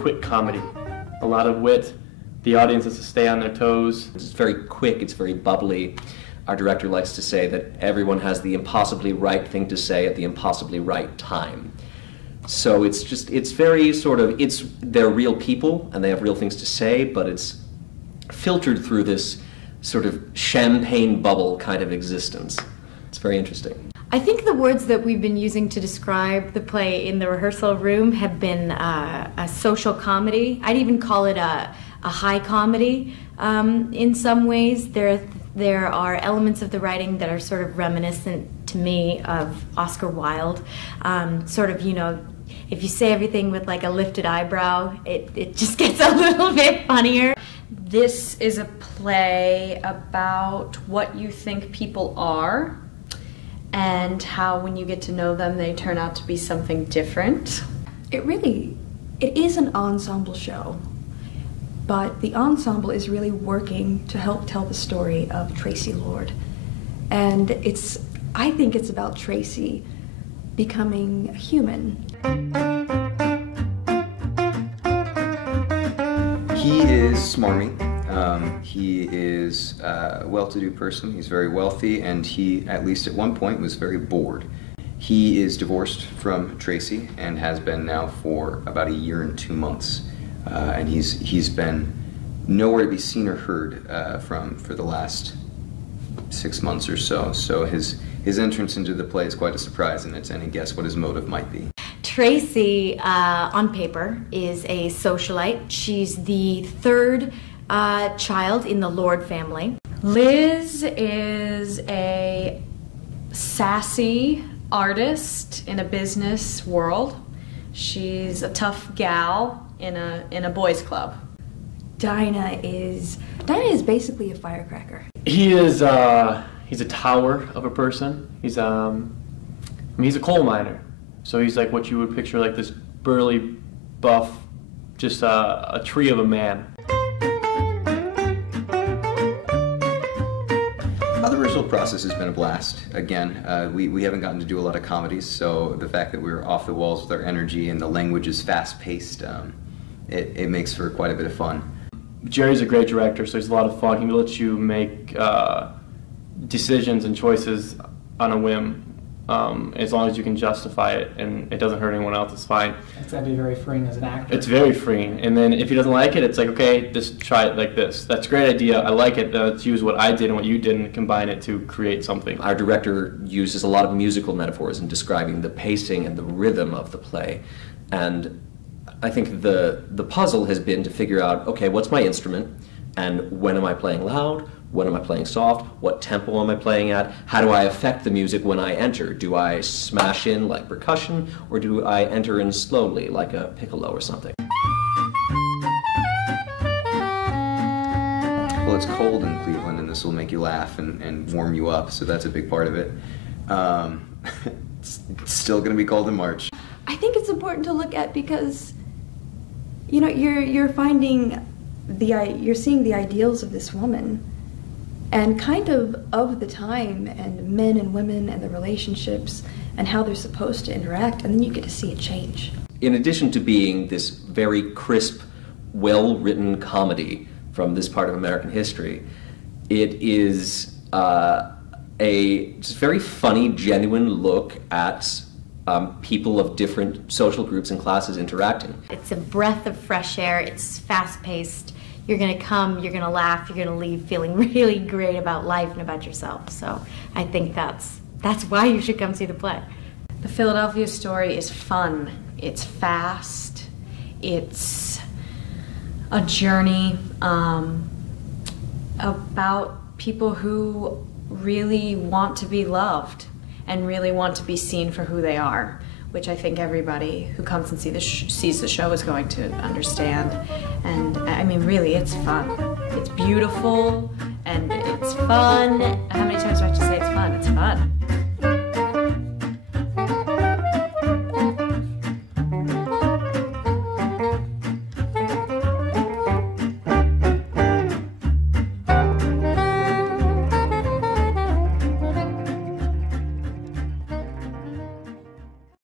quick comedy, a lot of wit. The audience has to stay on their toes. It's very quick, it's very bubbly. Our director likes to say that everyone has the impossibly right thing to say at the impossibly right time. So it's very sort of, they're real people and they have real things to say, but it's filtered through this sort of champagne bubble kind of existence. It's very interesting. I think the words that we've been using to describe the play in the rehearsal room have been a social comedy. I'd even call it a high comedy in some ways. There are elements of the writing that are sort of reminiscent to me of Oscar Wilde. Sort of, you know, if you say everything with like a lifted eyebrow, it just gets a little bit funnier. This is a play about what you think people are and how when you get to know them they turn out to be something different. It is an ensemble show, but the ensemble is really working to help tell the story of Tracy Lord. And I think it's about Tracy becoming human. He is smarmy. He is a well-to-do person. He's very wealthy, and he, at least at one point, was very bored. He is divorced from Tracy and has been now for about 1 year and 2 months. And he's been nowhere to be seen or heard for the last 6 months or so. So his entrance into the play is quite a surprise, and it's any guess what his motive might be. Tracy, on paper, is a socialite. She's the third child in the Lord family. Liz is a sassy artist in a business world. She's a tough gal in a boys' club. Dinah is basically a firecracker. He's a tower of a person. He's a coal miner. So he's like what you would picture, like this burly, buff, just a tree of a man. The rehearsal process has been a blast. Again, we haven't gotten to do a lot of comedies, so the fact that we're off the walls with our energy and the language is fast-paced, it makes for quite a bit of fun. Jerry's a great director, so he's a lot of fun. He lets you make decisions and choices on a whim. As long as you can justify it and it doesn't hurt anyone else, it's fine. It's got to be very freeing as an actor. It's very freeing. And then if he doesn't like it, it's like, okay, just try it like this. That's a great idea. I like it. Let's use what I did and what you did and combine it to create something. Our director uses a lot of musical metaphors in describing the pacing and the rhythm of the play. And I think the puzzle has been to figure out, okay, what's my instrument? And when am I playing loud? When am I playing soft? What tempo am I playing at? How do I affect the music when I enter? Do I smash in like percussion, or do I enter in slowly like a piccolo or something? Well, it's cold in Cleveland, and this will make you laugh and warm you up, so that's a big part of it. It's still going to be cold in March. I think it's important to look at because, you know, you're seeing the ideals of this woman and kind of the time and men and women and the relationships and how they're supposed to interact, and then you get to see it change. In addition to being this very crisp, well-written comedy from this part of American history, it is a just very funny, genuine look at people of different social groups and classes interacting. It's a breath of fresh air. It's fast-paced. You're going to come, you're going to laugh, you're going to leave feeling really great about life and about yourself. So I think that's why you should come see the play. The Philadelphia story is fun. It's fast. It's a journey about people who really want to be loved and really want to be seen for who they are, which I think everybody who comes and sees the show is going to understand. And I mean, really, it's fun. It's beautiful, and it's fun. How many times do I have to say it's fun? It's fun.